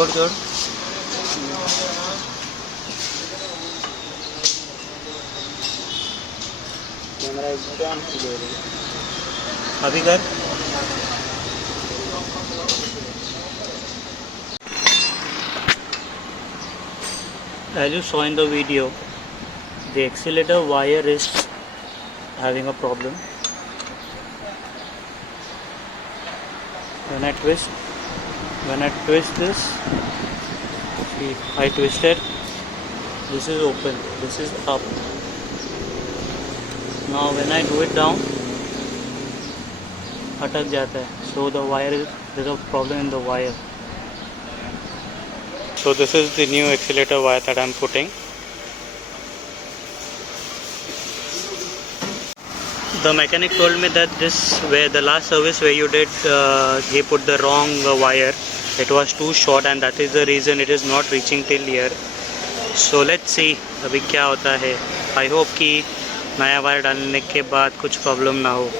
छोड़ छोड़। कैमरा एकदम क्लियर है। अभी कर। As you saw in the video, the accelerator wire is having a problem. When I twist this, see, I twisted, this is open, this is up. Now when I do it down, अटक जाता है. So the wire is, there is a problem in the wire. So this is the new accelerator wire that I am putting. The mechanic told me that the last service where you did, he put the wrong wire. It was too short and that is the reason it is not reaching till here. So let's see अभी क्या होता है. I hope कि नया wire डालने के बाद कुछ प्रॉब्लम ना हो.